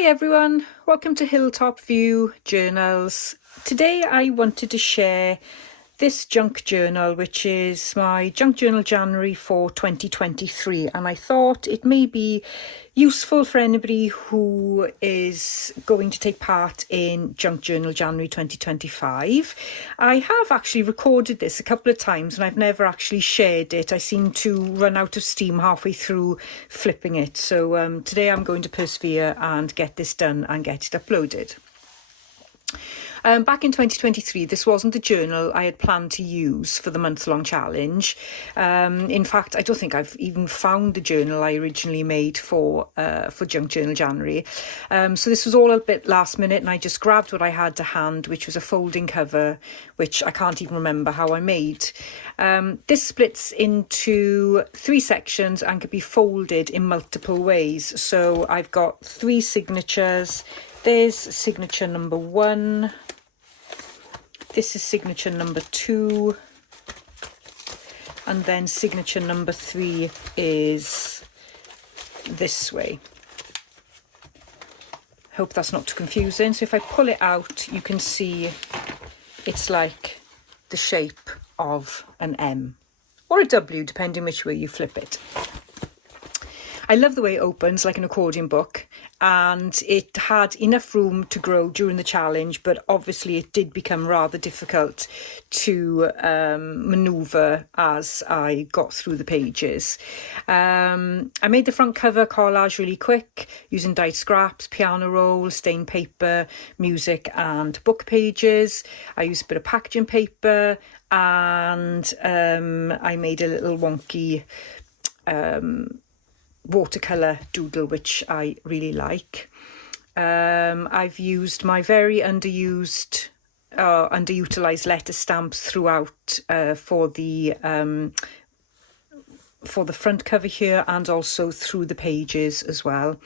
Hi everyone, welcome to Hilltop View Journals. Today I wanted to share this junk journal, which is my junk journal January for 2023, and I thought it may be useful for anybody who is going to take part in junk journal January 2025. I have actually recorded this a couple of times and I've never actually shared it. I seem to run out of steam halfway through flipping it, so today I'm going to persevere and get this done and get it uploaded. Back in 2023, this wasn't the journal I had planned to use for the month-long challenge. In fact, I don't think I've even found the journal I originally made for Junk Journal January. So this was all a bit last minute, and I just grabbed what I had to hand, which was a folding cover, which I can't even remember how I made. This splits into 3 sections and can be folded in multiple ways. So I've got 3 signatures. There's signature number 1. This is signature number 2. And then signature number 3 is this way. Hope that's not too confusing. So if I pull it out, you can see it's like the shape of an M or a W, depending which way you flip it. I love the way it opens like an accordion book, and it had enough room to grow during the challenge, but obviously it did become rather difficult to manoeuvre as I got through the pages. I made the front cover collage really quick using dyed scraps, piano roll, stained paper, music and book pages. I used a bit of packaging paper, and I made a little wonky watercolour doodle, which I really like. I've used my very underutilised letter stamps throughout for the front cover here and also through the pages as well.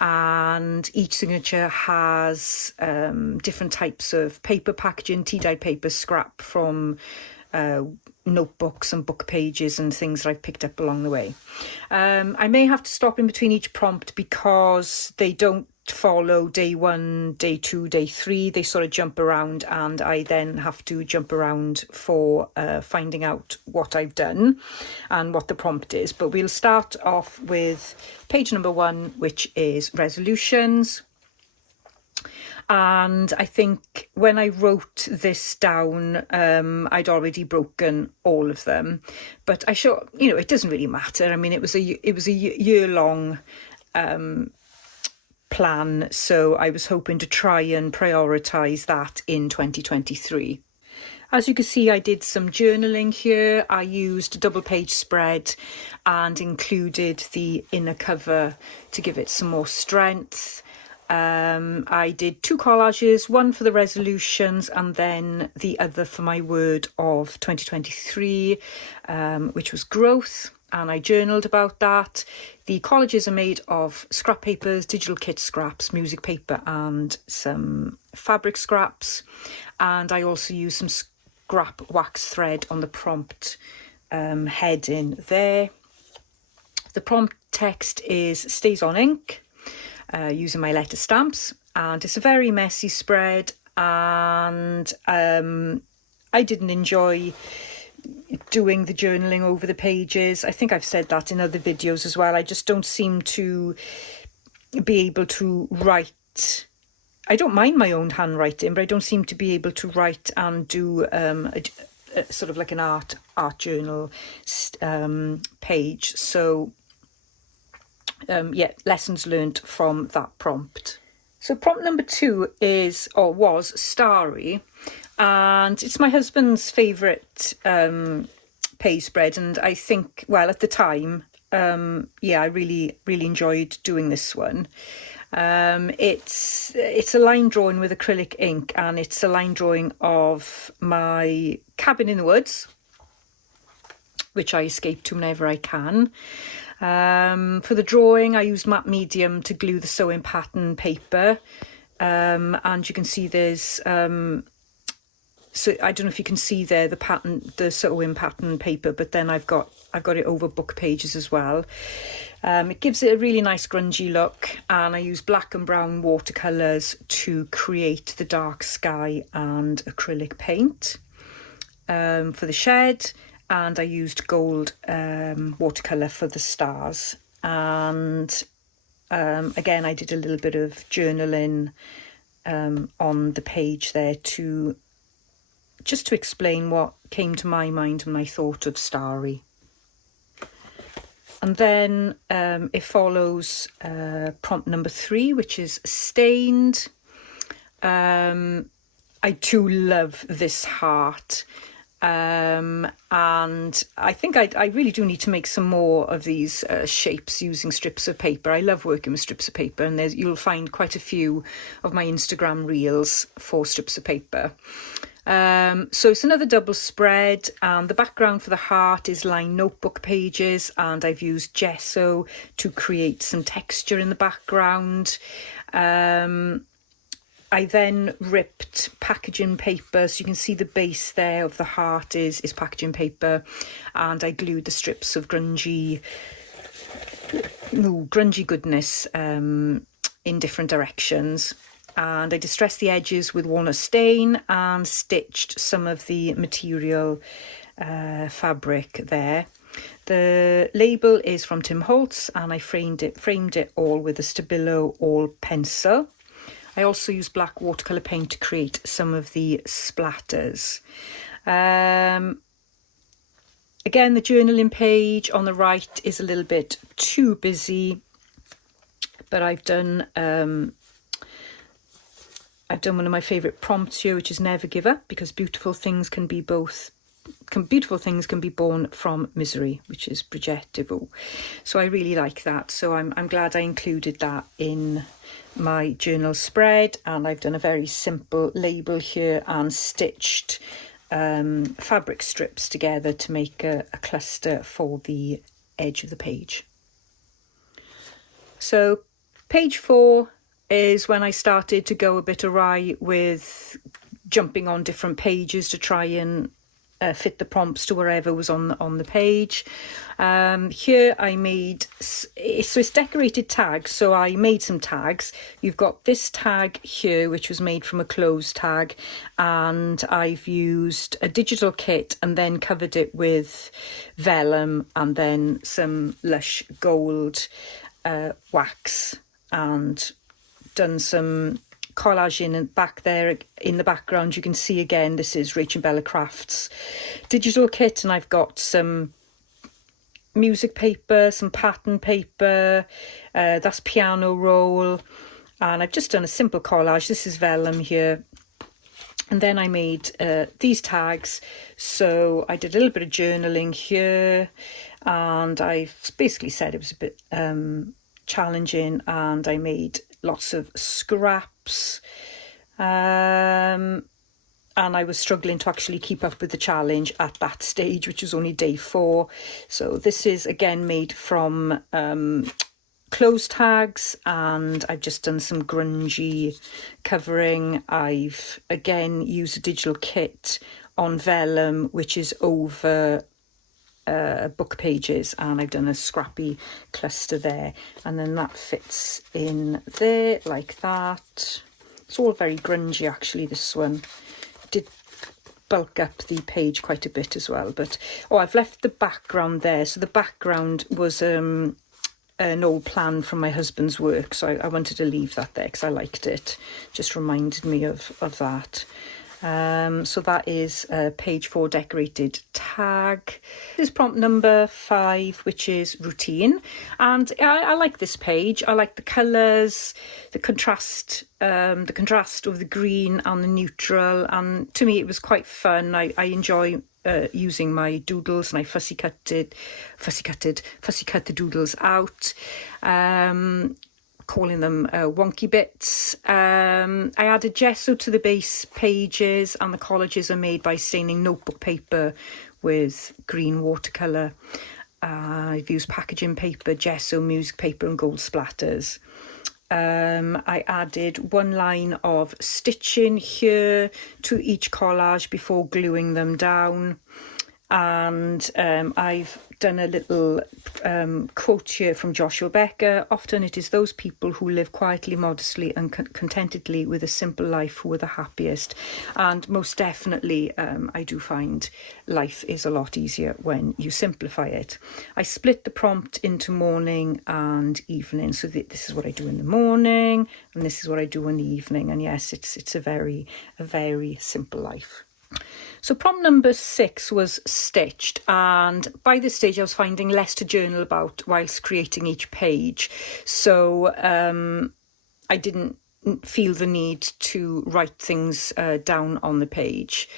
And each signature has different types of paper packaging, tea-dyed paper, scrap from notebooks and book pages and things that I've picked up along the way. I may have to stop in between each prompt because they don't follow day 1, day 2, day 3. They sort of jump around, and I then have to jump around for finding out what I've done and what the prompt is. But we'll start off with page number 1, which is resolutions. And I think when I wrote this down, I'd already broken all of them. But I sure, it doesn't really matter. I mean, it was a year-long plan, so I was hoping to try and prioritise that in 2023. As you can see, I did some journaling here. I used a double-page spread and included the inner cover to give it some more strength. I did 2 collages, one for the resolutions and then the other for my word of 2023, which was growth, and I journaled about that. The collages are made of scrap papers, digital kit scraps, music paper and some fabric scraps, and I also used some scrap wax thread on the prompt heading there. The prompt text is stays on ink. Using my letter stamps, and it's a very messy spread, and I didn't enjoy doing the journaling over the pages. I think I've said that in other videos as well. I just don't seem to be able to write. I don't mind my own handwriting, but I don't seem to be able to write and do a sort of like an art journal page. So lessons learned from that prompt. So prompt number 2 was Starry, and it's my husband's favourite page spread, and I think, well, at the time, I really enjoyed doing this one. It's a line drawing with acrylic ink, and it's a line drawing of my cabin in the woods, which I escape to whenever I can. For the drawing, I used matte medium to glue the sewing pattern paper, and you can see there's so I don't know if you can see there the pattern, the sewing pattern paper, but then I've got it over book pages as well. It gives it a really nice grungy look, and I use black and brown watercolours to create the dark sky and acrylic paint for the shed, and I used gold watercolour for the stars. And again, I did a little bit of journaling on the page there just to explain what came to my mind when I thought of Starry. And then it follows prompt number 3, which is stained. I too love this heart. And I think I really do need to make some more of these shapes using strips of paper. I love working with strips of paper, and you'll find quite a few of my Instagram reels for strips of paper. So it's another double spread, and the background for the heart is lined notebook pages, and I've used gesso to create some texture in the background. I then ripped packaging paper, so you can see the base there of the heart is packaging paper, and I glued the strips of grungy goodness in different directions. And I distressed the edges with walnut stain and stitched some of the material fabric there. The label is from Tim Holtz, and I framed it all with a Stabilo all pencil. I also used black watercolour paint to create some of the splatters. Again, the journaling page on the right is a little bit too busy, but I've done one of my favourite prompts here, which is never give up, because beautiful things can be born from misery, which is Brigitte Devaux. So I really like that. So I'm glad I included that in my journal spread, and I've done a very simple label here and stitched fabric strips together to make a cluster for the edge of the page. So page 4 is when I started to go a bit awry with jumping on different pages to try and fit the prompts to wherever was on the page. Here I made, so it's decorated tags, so I made some tags. You've got this tag here, which was made from a closed tag, and I've used a digital kit and then covered it with vellum and then some lush gold wax, and done some collaging, and back there in the background you can see again this is Rachel Bella Crafts digital kit, and I've got some music paper, some pattern paper, that's piano roll, and I've just done a simple collage. This is vellum here, and then I made these tags. So I did a little bit of journaling here, and I've basically said it was a bit challenging, and I made lots of scraps, and I was struggling to actually keep up with the challenge at that stage, which was only day 4. So this is again made from closed tags, and I've just done some grungy covering. I've again used a digital kit on vellum, which is over book pages, and I've done a scrappy cluster there, and then that fits in there like that. It's all very grungy actually. This one did bulk up the page quite a bit as well, but I've left the background there. So the background was an old plan from my husband's work, so I wanted to leave that there because I liked it. Just reminded me of that. So that is page 4 decorated tag. This is prompt number 5, which is routine, and I like this page. I like the colours, the contrast of the green and the neutral, and to me it was quite fun. I enjoy using my doodles, and I fussy cut the doodles out, calling them wonky bits. I added gesso to the base pages, and the collages are made by staining notebook paper with green watercolour. I've used packaging paper, gesso, music paper and gold splatters. I added one line of stitching here to each collage before gluing them down. And I've done a little quote here from Joshua Becker. Often it is those people who live quietly, modestly and contentedly with a simple life who are the happiest. And most definitely I do find life is a lot easier when you simplify it. I split the prompt into morning and evening. So this is what I do in the morning and this is what I do in the evening. And yes, it's a very simple life. So prompt number 6 was stitched, and by this stage I was finding less to journal about whilst creating each page. So I didn't feel the need to write things down on the page.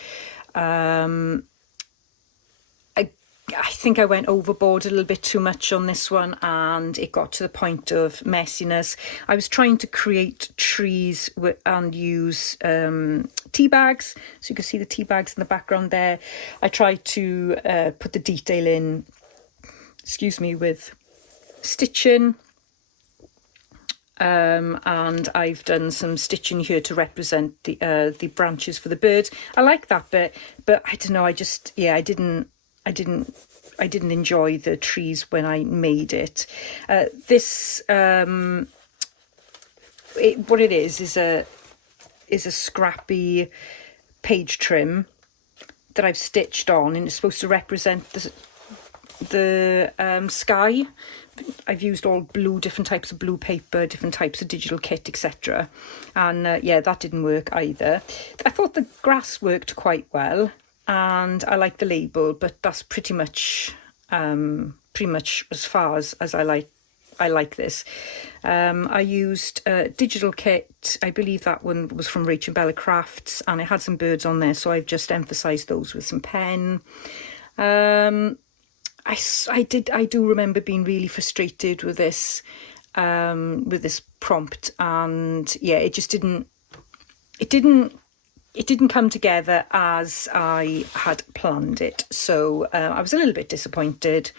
I think I went overboard a little bit too much on this one, and it got to the point of messiness. I was trying to create trees and use tea bags. So you can see the tea bags in the background there. I tried to put the detail in, with stitching. And I've done some stitching here to represent the branches for the birds. I like that bit, but I don't know, I didn't enjoy the trees when I made it. What it is a scrappy page trim that I've stitched on, and it's supposed to represent the sky. I've used all different types of blue paper, different types of digital kit, etc. And that didn't work either. I thought the grass worked quite well. And I like the label, but that's pretty much as far as I like this. I used a digital kit. I believe that one was from Rach and Bella Crafts, and it had some birds on there, so I've just emphasised those with some pen. I do remember being really frustrated with this prompt, and yeah, it didn't come together as I had planned it. So I was a little bit disappointed,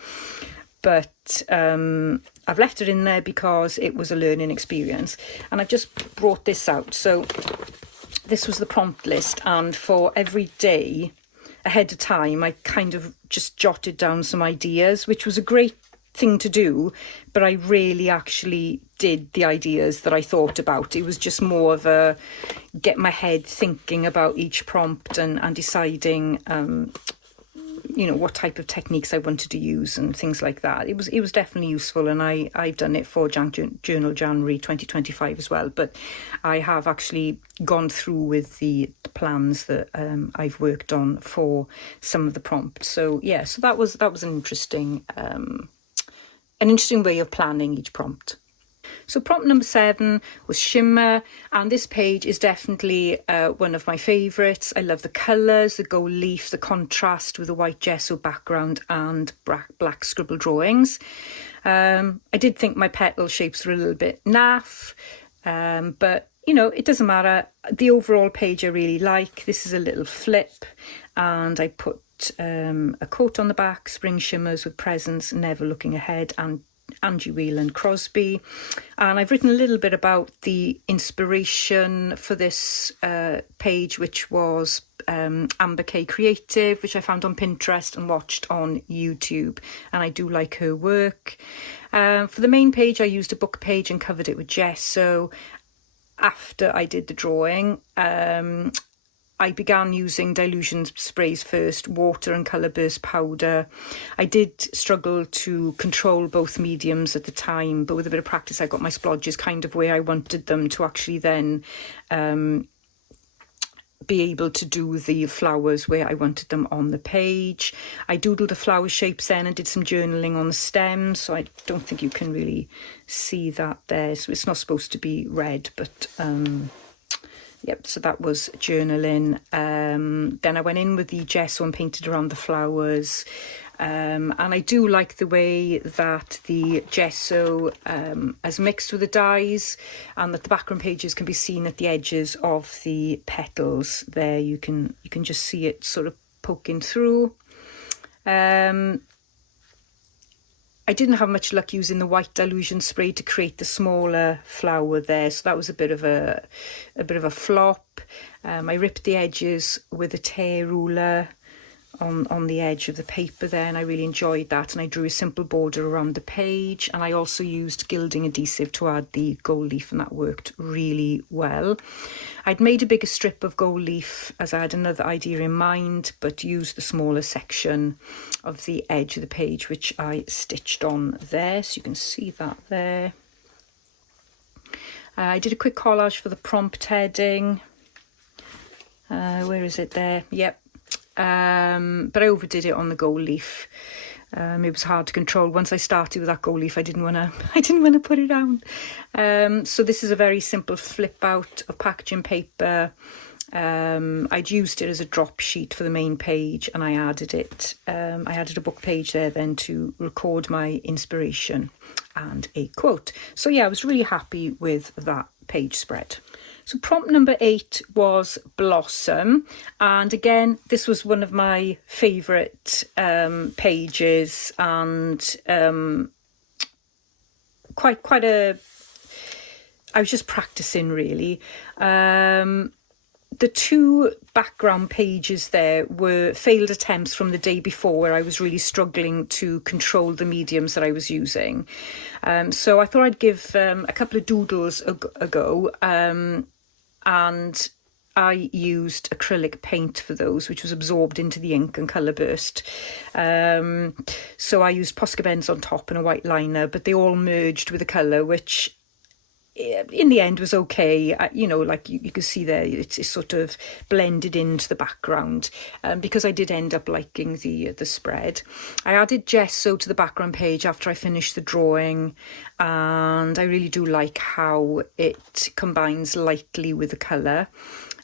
but I've left it in there because it was a learning experience. And I've just brought this out. So this was the prompt list, and for every day ahead of time, I kind of just jotted down some ideas, which was a great thing to do, but I really actually did the ideas that I thought about. It was just more of a get my head thinking about each prompt and deciding what type of techniques I wanted to use and things like that. It was definitely useful, and I've done it for junkjournaljanuary 2025 as well, but I have actually gone through with the plans that I've worked on for some of the prompts. So yeah, so that was an interesting way of planning each prompt. So prompt number 7 was Shimmer, and this page is definitely one of my favourites. I love the colours, the gold leaf, the contrast with the white gesso background and black scribble drawings. I did think my petal shapes were a little bit naff, but it doesn't matter. The overall page I really like. This is a little flip, and I put a quote on the back: spring shimmers with presents, never looking ahead, and Angie Whelan Crosby. And I've written a little bit about the inspiration for this page, which was Amber K Creative, which I found on Pinterest and watched on YouTube, and I do like her work. For the main page I used a book page and covered it with gesso. After I did the drawing, I began using dilution sprays first, water and colour burst powder. I did struggle to control both mediums at the time, but with a bit of practice I got my splodges kind of where I wanted them to actually then be able to do the flowers where I wanted them on the page. I doodled the flower shapes then and did some journaling on the stems, so I don't think you can really see that there. So it's not supposed to be red, but yep, so that was journaling. Then I went in with the gesso and painted around the flowers. And I do like the way that the gesso has mixed with the dyes, and that the background pages can be seen at the edges of the petals. There you can just see it sort of poking through. I didn't have much luck using the white dilution spray to create the smaller flower there, so that was a bit of a flop. I ripped the edges with a tear ruler on the edge of the paper there, and I really enjoyed that, and I drew a simple border around the page, and I also used gilding adhesive to add the gold leaf, and that worked really well. I'd made a bigger strip of gold leaf as I had another idea in mind, but used the smaller section of the edge of the page, which I stitched on there, so you can see that there. I did a quick collage for the prompt heading. Where is it there? Yep. But I overdid it on the gold leaf. It was hard to control. Once I started with that gold leaf, I didn't want to put it down. So this is a very simple flip out of packaging paper. I'd used it as a drop sheet for the main page, and I added it. I added a book page there then to record my inspiration and a quote. So yeah, I was really happy with that page spread. So prompt number 8 was Blossom, and again this was one of my favourite pages, and quite a. I was just practicing really. The 2 background pages there were failed attempts from the day before, where I was really struggling to control the mediums that I was using. So I thought I'd give a couple of doodles a go. And I used acrylic paint for those, which was absorbed into the ink and colour burst. So I used Posca Bends on top and a white liner, but they all merged with the colour, which in the end was okay. You know, like you can see there, it's sort of blended into the background, because I did end up liking the spread. I added gesso to the background page after I finished the drawing, and I really do like how it combines lightly with the colour.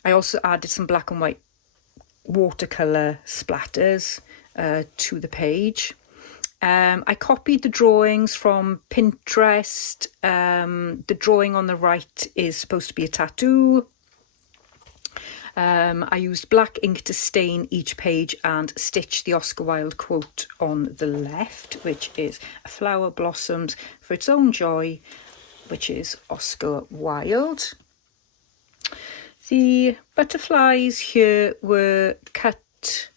I also added some black and white watercolour splatters to the page. I copied the drawings from Pinterest. The drawing on the right is supposed to be a tattoo. I used black ink to stain each page and stitch the Oscar Wilde quote on the left, which is "A flower blossoms for its own joy," which is Oscar Wilde. The butterflies here were cut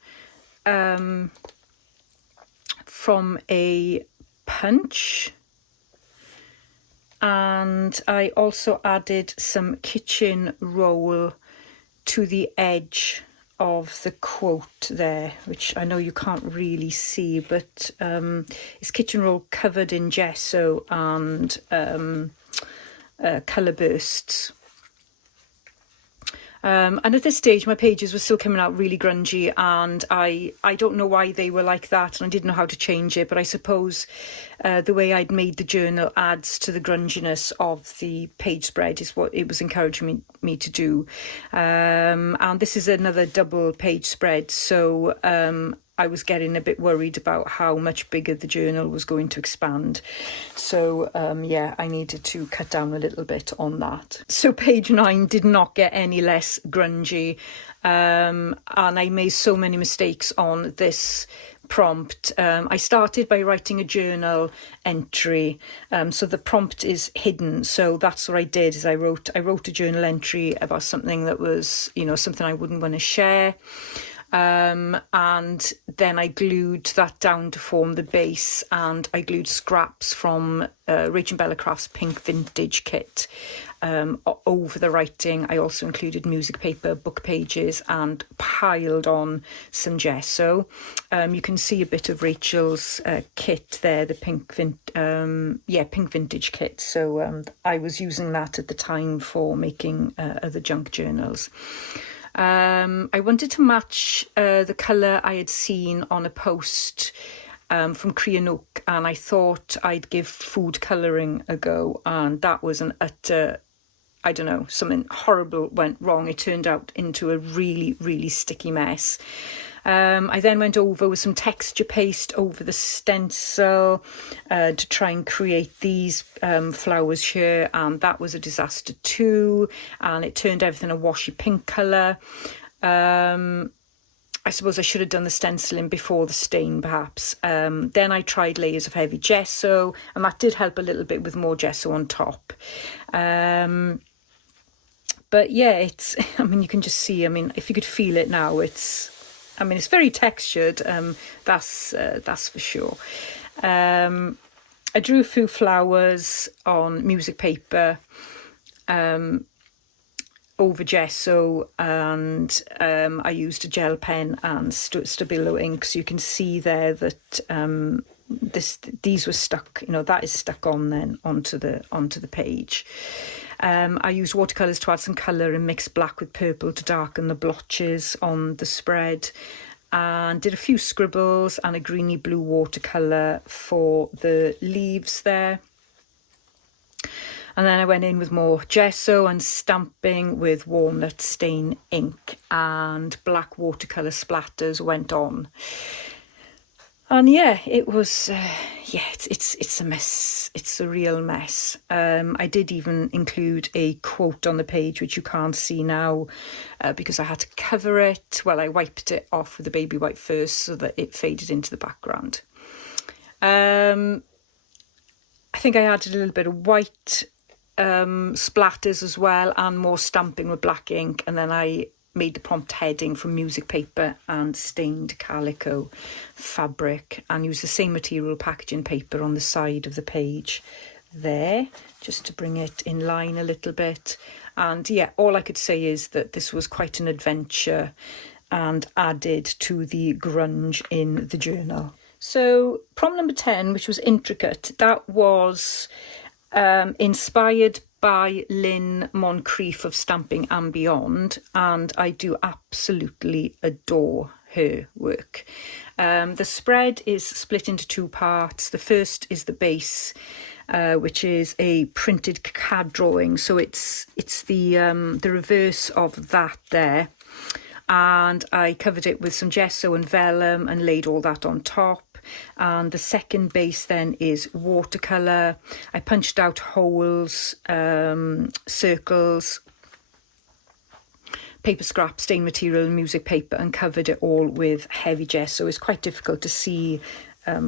from a punch, and I also added some kitchen roll to the edge of the quote there, which I know you can't really see, but it's kitchen roll covered in gesso and colour bursts. And at this stage my pages were still coming out really grungy, and I don't know why they were like that, and I didn't know how to change it, but I suppose the way I'd made the journal adds to the grunginess of the page spread is what it was encouraging me to do. And this is another double page spread, so I was getting a bit worried about how much bigger the journal was going to expand. So yeah, I needed to cut down a little bit on that. So page 9 did not get any less grungy, and I made so many mistakes on this prompt. I started by writing a journal entry, so the prompt is hidden. So that's what I did, is I wrote a journal entry about something that was, you know, something I wouldn't want to share. And then I glued that down to form the base, and I glued scraps from Rachel Bella Craft's Pink Vintage kit over the writing. I also included music paper, book pages, and piled on some gesso. You can see a bit of Rachel's kit there, the Pink Vintage kit. So I was using that at the time for making other junk journals. I wanted to match the colour I had seen on a post from Creanook, and I thought I'd give food colouring a go, and that was an utter, I don't know, something horrible went wrong. It turned out into a really, really sticky mess. I then went over with some texture paste over the stencil to try and create these flowers here, and that was a disaster too, and it turned everything a washy pink colour. I suppose I should have done the stenciling before the stain, perhaps. Then I tried layers of heavy gesso, and that did help a little bit with more gesso on top. But yeah, it's, I mean, you can just see, I mean, if you could feel it now, it's very textured, that's for sure. I drew a few flowers on music paper, over gesso, and I used a gel pen and Stabilo ink, so you can see there that these were stuck, you know, that is stuck on then onto the page. I used watercolours to add some colour and mixed black with purple to darken the blotches on the spread, and did a few scribbles and a greeny blue watercolour for the leaves there. And then I went in with more gesso and stamping with walnut stain ink, and black watercolour splatters went on. And yeah, it was, it's a mess. It's a real mess. I did even include a quote on the page, which you can't see now, because I had to cover it. Well, I wiped it off with a baby wipe first so that it faded into the background. I think I added a little bit of white splatters as well, and more stamping with black ink, and then I made the prompt heading from music paper and stained calico fabric, and used the same material packaging paper on the side of the page there, just to bring it in line a little bit. And yeah, all I could say is that this was quite an adventure and added to the grunge in the journal. So prompt number 10, which was intricate, that was inspired by Lynn Moncrief of Stamping and Beyond, and I do absolutely adore her work. The spread is split into two parts. The first is the base, which is a printed CAD drawing, so it's the reverse of that there, and I covered it with some gesso and vellum and laid all that on top. And the second base then is watercolour. I punched out holes, circles, paper scrap, stained material and music paper, and covered it all with heavy gesso. It's quite difficult to see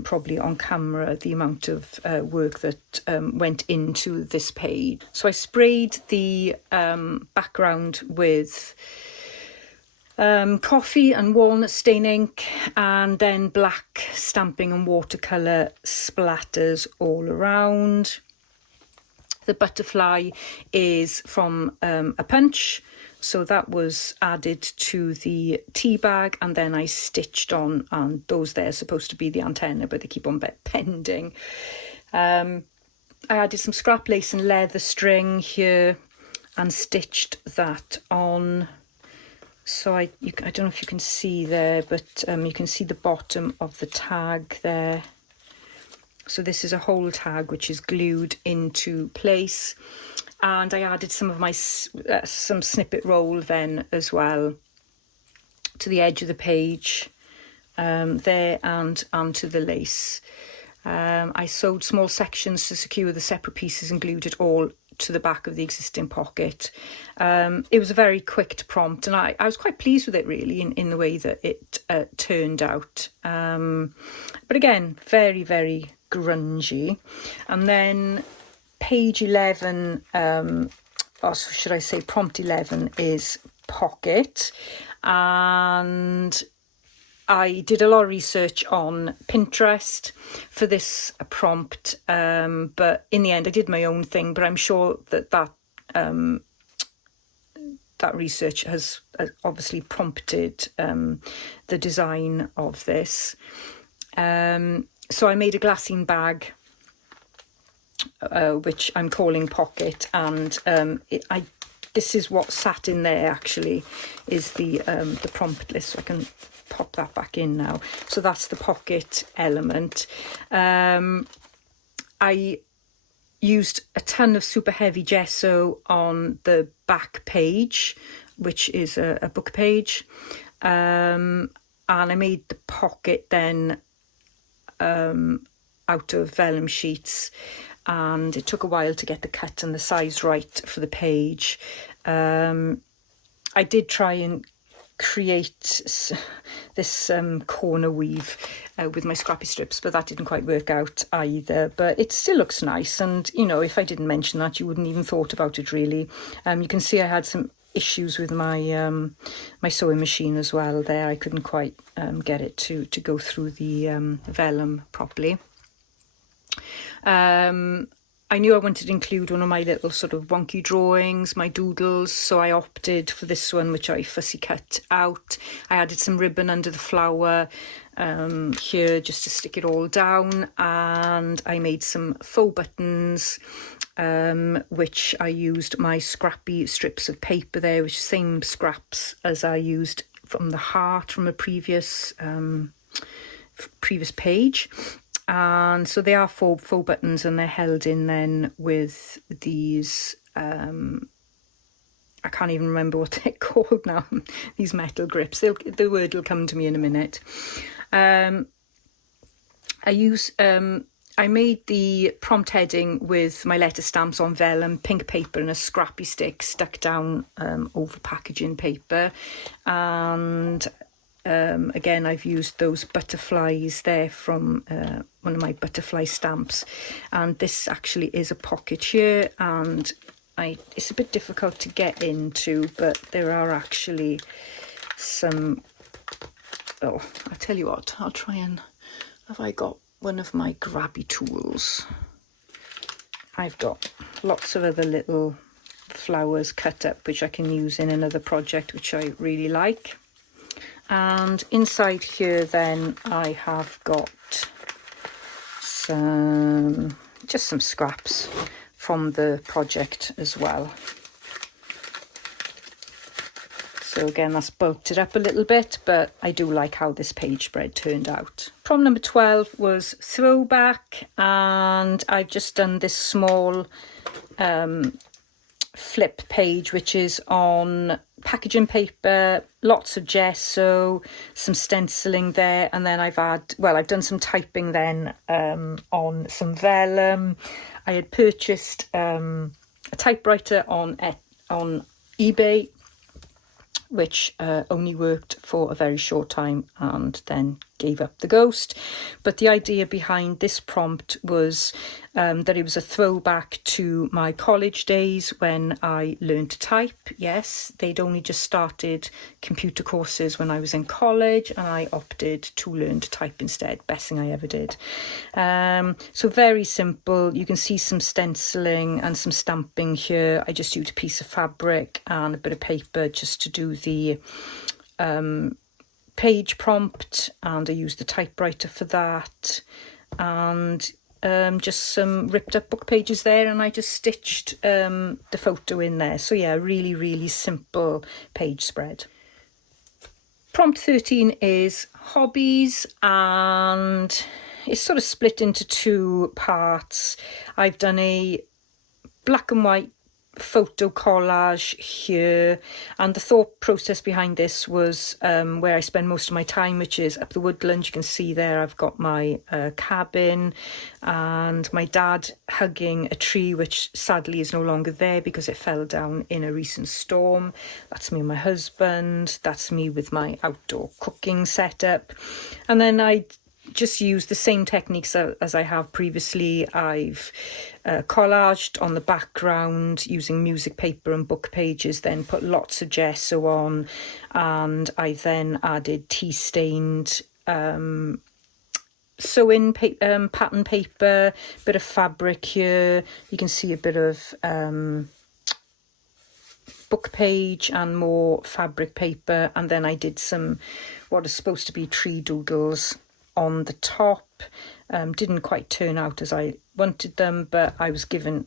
probably on camera the amount of work that went into this page. So I sprayed the background with coffee and walnut stain ink, and then black stamping and watercolour splatters all around. The butterfly is from a punch, so that was added to the tea bag, and then I stitched on, and those there are supposed to be the antenna, but they keep on pending. I added some scrap lace and leather string here and stitched that on. So I don't know if you can see there, but you can see the bottom of the tag there. So this is a whole tag which is glued into place, and I added some of my some snippet roll then as well to the edge of the page there, and onto the lace. I sewed small sections to secure the separate pieces and glued it all to the back of the existing pocket. It was a very quick prompt, and I was quite pleased with it really in the way that it turned out. But again, very, very grungy. And then page 11, or should I say prompt 11, is pocket. And I did a lot of research on Pinterest for this prompt, but in the end I did my own thing, but I'm sure that research has obviously prompted the design of this. So I made a glassine bag, which I'm calling Pocket, and this is what sat in there actually, is the prompt list, so I can pop that back in now. So that's the pocket element. I used a ton of super heavy gesso on the back page, which is a book page, and I made the pocket then out of vellum sheets, and it took a while to get the cut and the size right for the page. I did try and create this corner weave with my scrappy strips, but that didn't quite work out either. But it still looks nice, and you know, if I didn't mention that, you wouldn't even thought about it really. You can see I had some issues with my my sewing machine as well there. I couldn't quite get it to go through the vellum properly. I knew I wanted to include one of my little sort of wonky drawings, my doodles, so I opted for this one, which I fussy cut out. I added some ribbon under the flower here just to stick it all down, and I made some faux buttons, which I used my scrappy strips of paper there, which same scraps as I used from the heart from a previous page. And so they are faux buttons, and they're held in then with these I can't even remember what they're called now, these metal grips. The word will come to me in a minute. I made the prompt heading with my letter stamps on vellum, pink paper and a scrappy stick stuck down over packaging paper. And again, I've used those butterflies there from one of my butterfly stamps, and this actually is a pocket here, and it's a bit difficult to get into, but there are actually some, oh, I'll tell you what, I'll try and, have I got one of my grabby tools? I've got lots of other little flowers cut up which I can use in another project which I really like. And inside here then I have got just some scraps from the project as well. So again, that's bulked it up a little bit, but I do like how this page spread turned out. Prompt number 12 was throwback, and I've just done this small flip page, which is on packaging paper, lots of gesso, some stenciling there, and then I've done some typing then on some vellum. I had purchased a typewriter on eBay, which only worked for a very short time and then gave up the ghost. But the idea behind this prompt was that it was a throwback to my college days when I learned to type. Yes, they'd only just started computer courses when I was in college, and I opted to learn to type instead. Best thing I ever did. So very simple. You can see some stenciling and some stamping here. I just used a piece of fabric and a bit of paper just to do the page prompt, and I used the typewriter for that, and just some ripped up book pages there, and I just stitched the photo in there. So yeah, really simple page spread. Prompt 13 is hobbies, and it's sort of split into two parts. I've done a black and white photo collage here, and the thought process behind this was where I spend most of my time, which is up the woodland. You can see there I've got my cabin and my dad hugging a tree which sadly is no longer there because it fell down in a recent storm. That's me and my husband. That's me with my outdoor cooking setup. And then I just use the same techniques as I have previously. I've collaged on the background using music paper and book pages, then put lots of gesso on, and I then added tea-stained sewing pattern paper, bit of fabric here. You can see a bit of book page and more fabric paper, and then I did some what is supposed to be tree doodles on the top. Didn't quite turn out as I wanted them, but I was given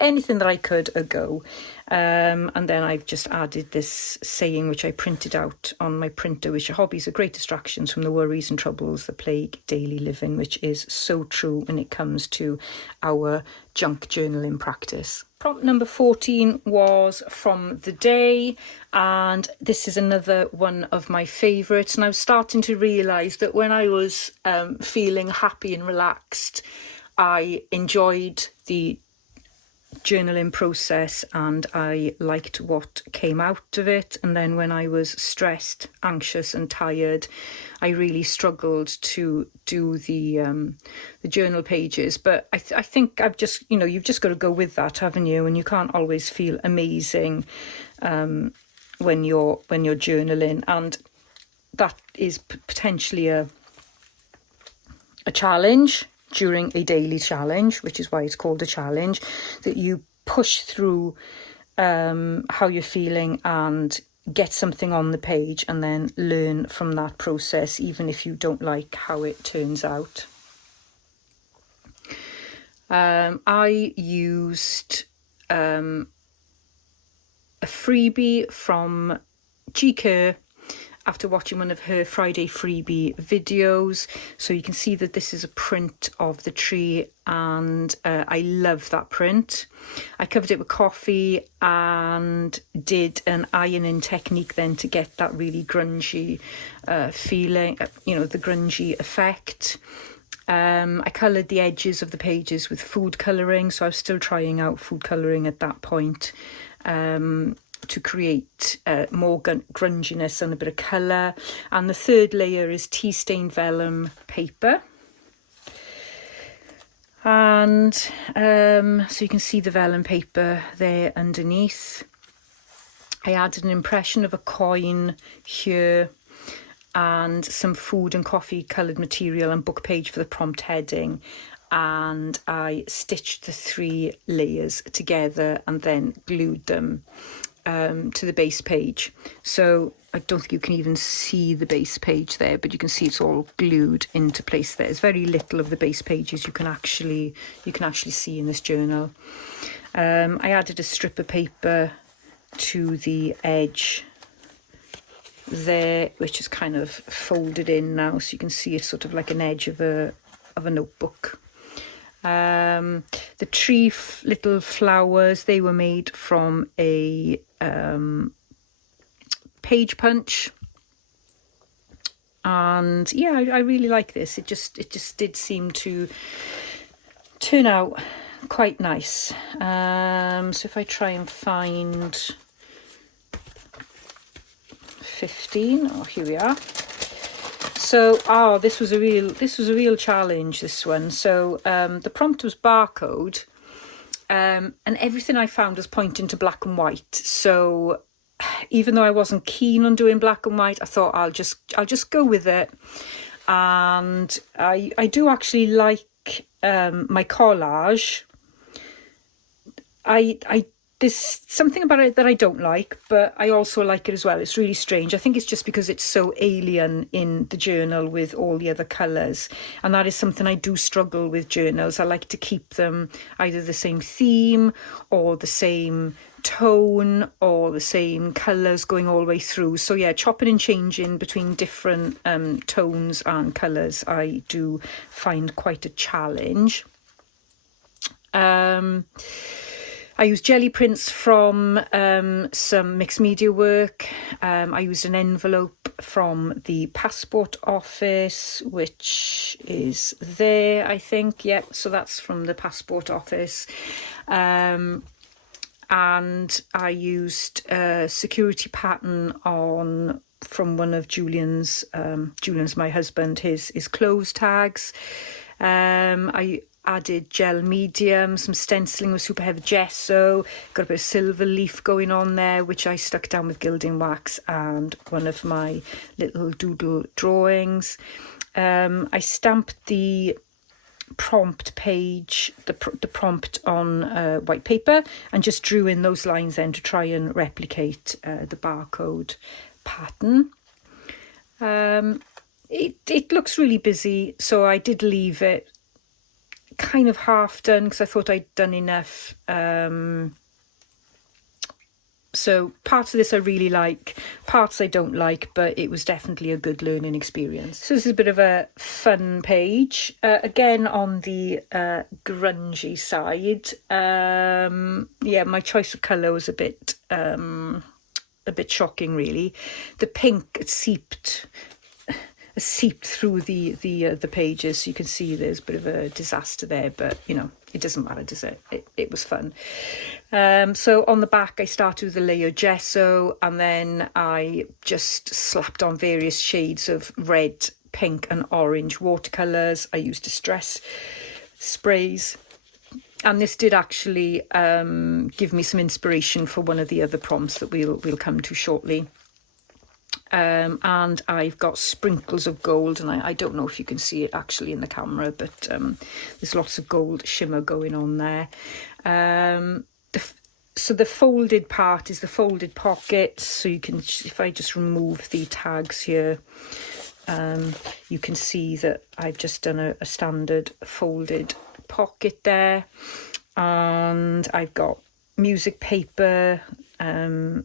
anything that I could a go. And then I've just added this saying which I printed out on my printer, which are hobbies are great distractions from the worries and troubles that plague daily living, which is so true when it comes to our junk journaling practice. Prompt number 14 was from the day, and this is another one of my favourites, and I was starting to realise that when I was feeling happy and relaxed, I enjoyed the journaling process and I liked what came out of it. And then when I was stressed, anxious and tired, I really struggled to do the journal pages. But I think I've just, you know, you've just got to go with that, haven't you? And you can't always feel amazing when you're journaling, and that is potentially a challenge during a daily challenge, which is why it's called a challenge, that you push through how you're feeling and get something on the page and then learn from that process, even if you don't like how it turns out. I used a freebie from G. after watching one of her Friday freebie videos. So you can see that this is a print of the tree, and I love that print. I covered it with coffee and did an ironing technique then to get that really grungy feeling, you know, the grungy effect. I coloured the edges of the pages with food colouring, so I was still trying out food colouring at that point. To create more grunginess and a bit of colour. And the third layer is tea stained vellum paper, and so you can see the vellum paper there underneath. I added an impression of a coin here and some food and coffee coloured material and book page for the prompt heading, and I stitched the 3 layers together and then glued them to the base page. So I don't think you can even see the base page there, but you can see it's all glued into place there. There's very little of the base pages you can actually see in this journal. I added a strip of paper to the edge there, which is kind of folded in now, so you can see it's sort of like an edge of a notebook. The tree little flowers, they were made from a page punch, and yeah, I really like this. It just did seem to turn out quite nice. So if I try and find 15, oh, here we are. So, this was a real challenge, this one. So the prompt was barcode, and everything I found was pointing to black and white. So even though I wasn't keen on doing black and white, I thought I'll just go with it. And I do actually like my collage. There's something about it that I don't like, but I also like it as well. It's really strange. I think it's just because it's so alien in the journal with all the other colours. And that is something I do struggle with journals. I like to keep them either the same theme or the same tone or the same colours going all the way through. So yeah, chopping and changing between different tones and colours I do find quite a challenge. I used jelly prints from some mixed media work. I used an envelope from the passport office, which is there, I think. Yep, so that's from the passport office. And I used a security pattern from one of Julian's my husband, his clothes tags. I added gel medium, some stenciling with super heavy gesso, got a bit of silver leaf going on there, which I stuck down with gilding wax, and one of my little doodle drawings. I stamped the prompt page, the prompt on white paper, and just drew in those lines then to try and replicate the barcode pattern. It looks really busy, so I did leave it kind of half done because I thought I'd done enough. So parts of this I really like, parts I don't like, but it was definitely a good learning experience. So this is a bit of a fun page, again on the grungy side. Yeah, my choice of colour was a bit shocking really. The pink seeped seeped through the pages. So you can see there's a bit of a disaster there, but you know, it doesn't matter, does it? It was fun. So on the back, I started with a layer of gesso, and then I just slapped on various shades of red, pink and orange watercolours. I used distress sprays, and this did actually give me some inspiration for one of the other prompts that we'll come to shortly. And I've got sprinkles of gold, and I don't know if you can see it actually in the camera, but there's lots of gold shimmer going on there. So the folded part is the folded pockets. So you can, if I just remove the tags here, you can see that I've just done a standard folded pocket there, and I've got music paper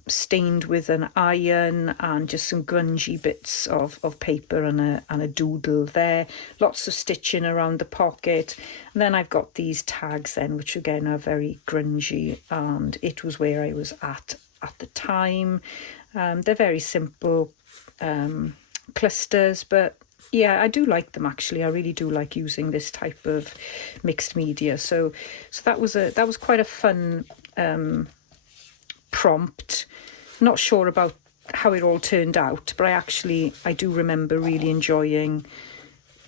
stained with an iron, and just some grungy bits of paper and a doodle there. Lots of stitching around the pocket, and then I've got these tags then, which again are very grungy, and it was where I was at the time. They're very simple clusters, but yeah, I do like them actually. I really do like using this type of mixed media. So that was quite a fun prompt. Not sure about how it all turned out, but I do remember really enjoying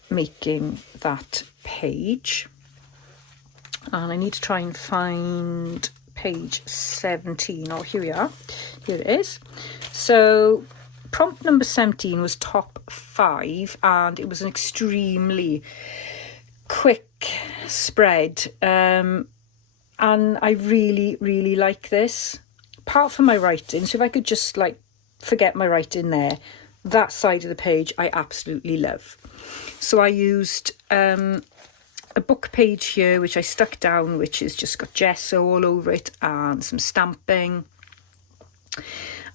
making that page. And I need to try and find page 17. Oh, here we are. Here it is. So prompt number 17 was top 5, and it was an extremely quick spread. And I really, really like this. Apart from my writing, so if I could just like forget my writing there, that side of the page I absolutely love. So I used a book page here, which I stuck down, which has just got gesso all over it and some stamping.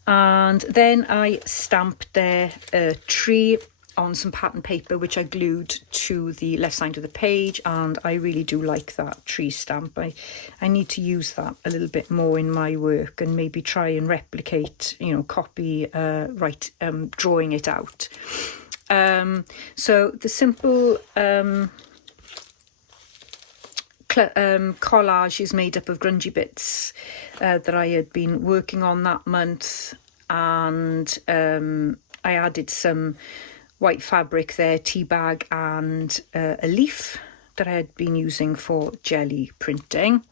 And then I stamped there a tree on some pattern paper, which I glued to the left side of the page, and I really do like that tree stamp. I need to use that a little bit more in my work, and maybe try and replicate, you know, copy, drawing it out. So the simple collage is made up of grungy bits that I had been working on that month, and I added some white fabric there, tea bag, and a leaf that I had been using for jelly printing.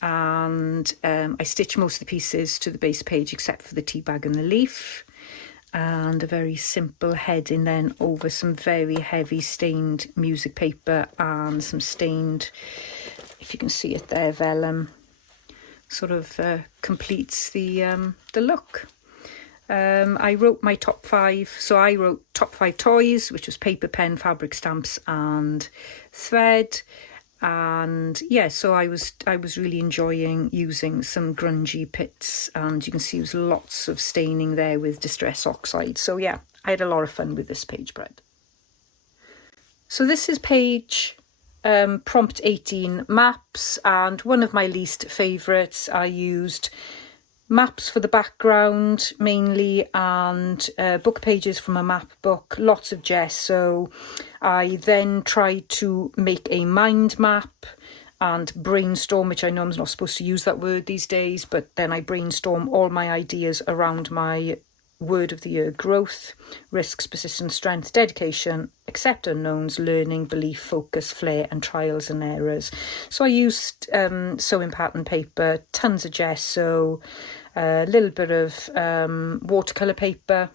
And I stitched most of the pieces to the base page except for the tea bag and the leaf, and a very simple heading then over some very heavy stained music paper and some stained, if you can see it there, vellum. Sort of completes the look. I wrote my top 5. So I wrote top 5 toys, which was paper, pen, fabric, stamps and thread. And yeah, so I was really enjoying using some grungy bits, and you can see there's lots of staining there with Distress Oxide. So yeah, I had a lot of fun with this page spread. So this is page prompt 18, maps, and one of my least favourites. I used maps for the background mainly, and book pages from a map book, lots of gesso. I then tried to make a mind map and brainstorm, which I know I'm not supposed to use that word these days, but then I brainstorm all my ideas around my word of the year: growth, risks, persistence, strength, dedication, accept unknowns, learning, belief, focus, flair and trials and errors. So I used sewing pattern paper, tons of gesso, a little bit of watercolour paper,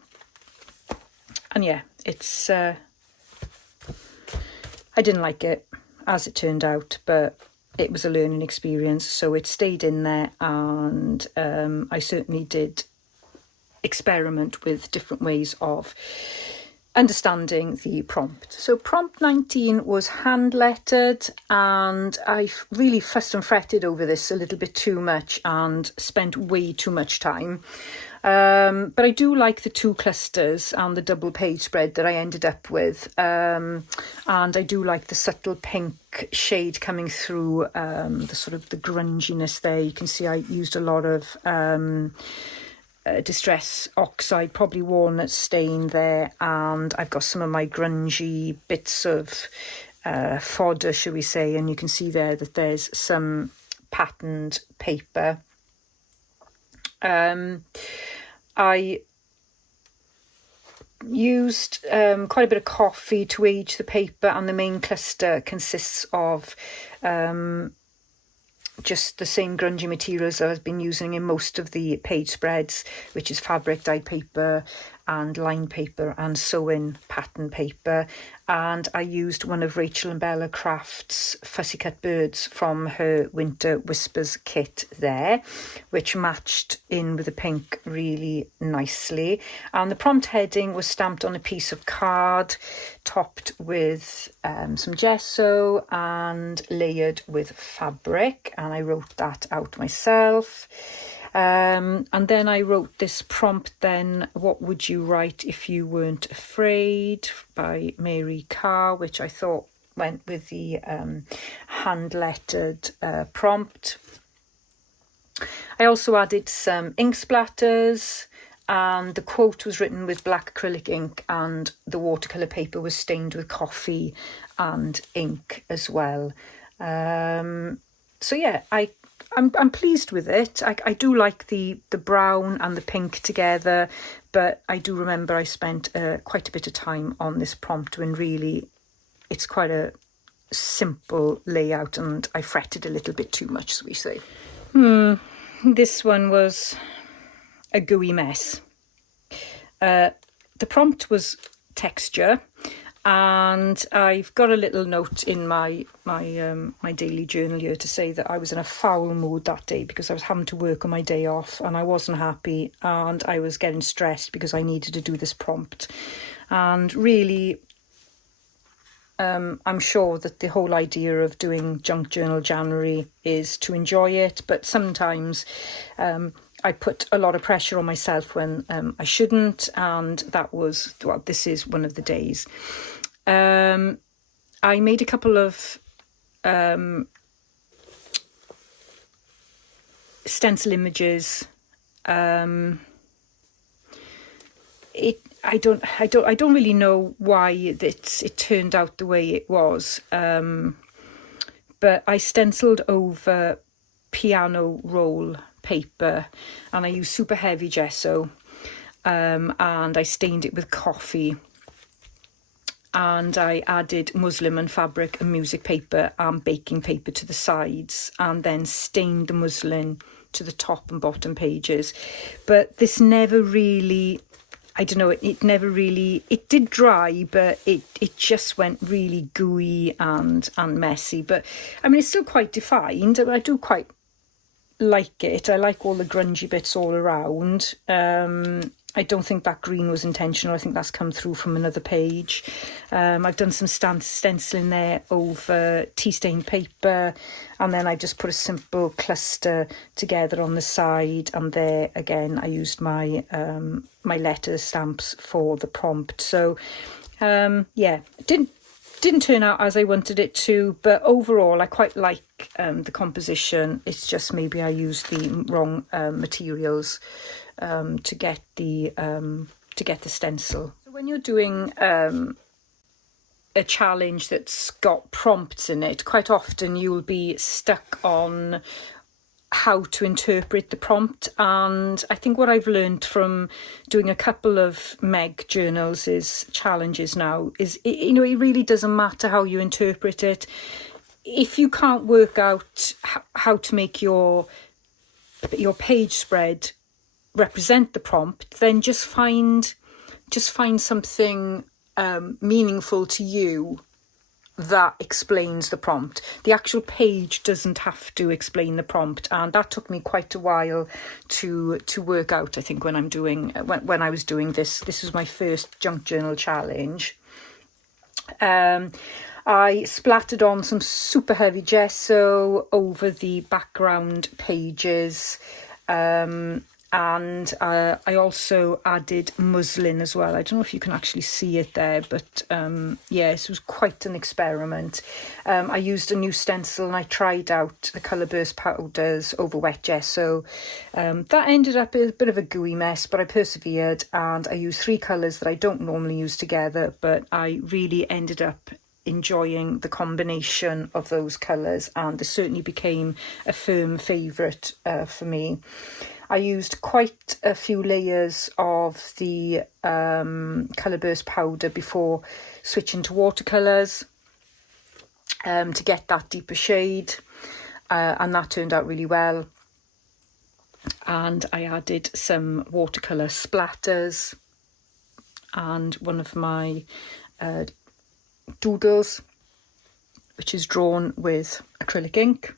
and yeah, it's I didn't like it as it turned out, but it was a learning experience, so it stayed in there, and I certainly did experiment with different ways of understanding the prompt. So prompt 19 was hand lettered, and I really fussed and fretted over this a little bit too much and spent way too much time. But I do like the 2 clusters and the double page spread that I ended up with, and I do like the subtle pink shade coming through, the sort of the grunginess there. You can see I used a lot of Distress Oxide, probably walnut stain there, and I've got some of my grungy bits of fodder, shall we say, and you can see there that there's some patterned paper. I used quite a bit of coffee to age the paper, and the main cluster consists of just the same grungy materials that I've been using in most of the page spreads, which is fabric dyed paper and lined paper and sew-in pattern paper. And I used one of Rachel and Bella Craft's Fussy Cut Birds from her Winter Whispers kit there, which matched in with the pink really nicely. And the prompt heading was stamped on a piece of card, topped with some gesso and layered with fabric, and I wrote that out myself. And then I wrote this prompt then, what would you write if you weren't afraid, by Mary Carr, which I thought went with the hand-lettered prompt. I also added some ink splatters, and the quote was written with black acrylic ink, and the watercolour paper was stained with coffee and ink as well. So yeah, I'm pleased with it. I do like the brown and the pink together, but I do remember I spent quite a bit of time on this prompt when really it's quite a simple layout, and I fretted a little bit too much, as we say. This one was a gooey mess. The prompt was texture, and I've got a little note in my daily journal here to say that I was in a foul mood that day because I was having to work on my day off and I wasn't happy, and I was getting stressed because I needed to do this prompt. And really, I'm sure that the whole idea of doing Junk Journal January is to enjoy it, but sometimes I put a lot of pressure on myself when I shouldn't, and that was, well, this is one of the days. I made a couple of stencil images. I don't really know why it turned out the way it was, but I stenciled over piano roll paper, and I used super heavy gesso, and I stained it with coffee, and I added muslin and fabric and music paper and baking paper to the sides, and then stained the muslin to the top and bottom pages. But this never really, I don't know, it never really, it did dry, but it just went really gooey and messy. But I mean, it's still quite defined. I do quite like it. I like all the grungy bits all around. I don't think that green was intentional. I think that's come through from another page. I've done some stenciling there over tea stained paper, and then I just put a simple cluster together on the side, and there again I used my my letter stamps for the prompt. So yeah, it didn't turn out as I wanted it to, but overall I quite like the composition. It's just maybe I used the wrong materials to get the stencil. So when you're doing a challenge that's got prompts in it, quite often you'll be stuck on how to interpret the prompt. And I think what I've learned from doing a couple of Meg journals is challenges now is, it really doesn't matter how you interpret it. If you can't work out how to make your page spread represent the prompt, then just find something meaningful to you that explains the prompt. The actual page doesn't have to explain the prompt, and that took me quite a while to work out. I think when I was doing this was my first junk journal challenge. I splattered on some super heavy gesso over the background pages, and I also added muslin as well. I don't know if you can actually see it there, but yeah, this was quite an experiment. I used a new stencil and I tried out the colour burst powders over wet gesso. That ended up a bit of a gooey mess, but I persevered, and I used 3 colours that I don't normally use together, but I really ended up enjoying the combination of those colours, and it certainly became a firm favourite for me. I used quite a few layers of the colour burst powder before switching to watercolours to get that deeper shade, and that turned out really well. And I added some watercolour splatters, and one of my doodles, which is drawn with acrylic ink,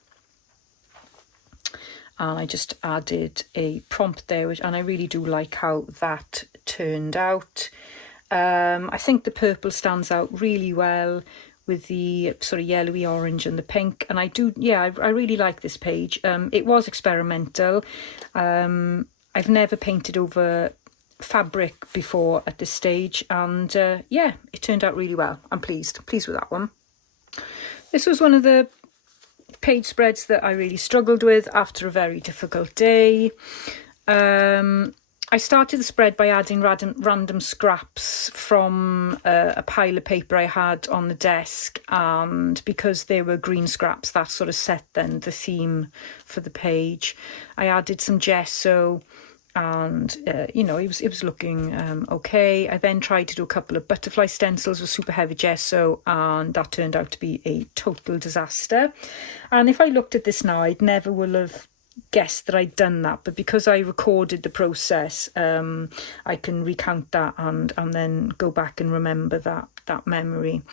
and I just added a prompt there, and I really do like how that turned out. I think the purple stands out really well with the sort of yellowy orange and the pink, and I really like this page. It was experimental. I've never painted over fabric before at this stage, and yeah, it turned out really well. I'm pleased with that one. This was one of the page spreads that I really struggled with after a very difficult day. I started the spread by adding random scraps from a pile of paper I had on the desk, and because they were green scraps, that sort of set then the theme for the page. I added some gesso, and you know, it was looking okay. I then tried to do a couple of butterfly stencils with super heavy gesso, and that turned out to be a total disaster. And if I looked at this now, I'd never will have guessed that I'd done that, but because I recorded the process, I can recount that and then go back and remember that memory.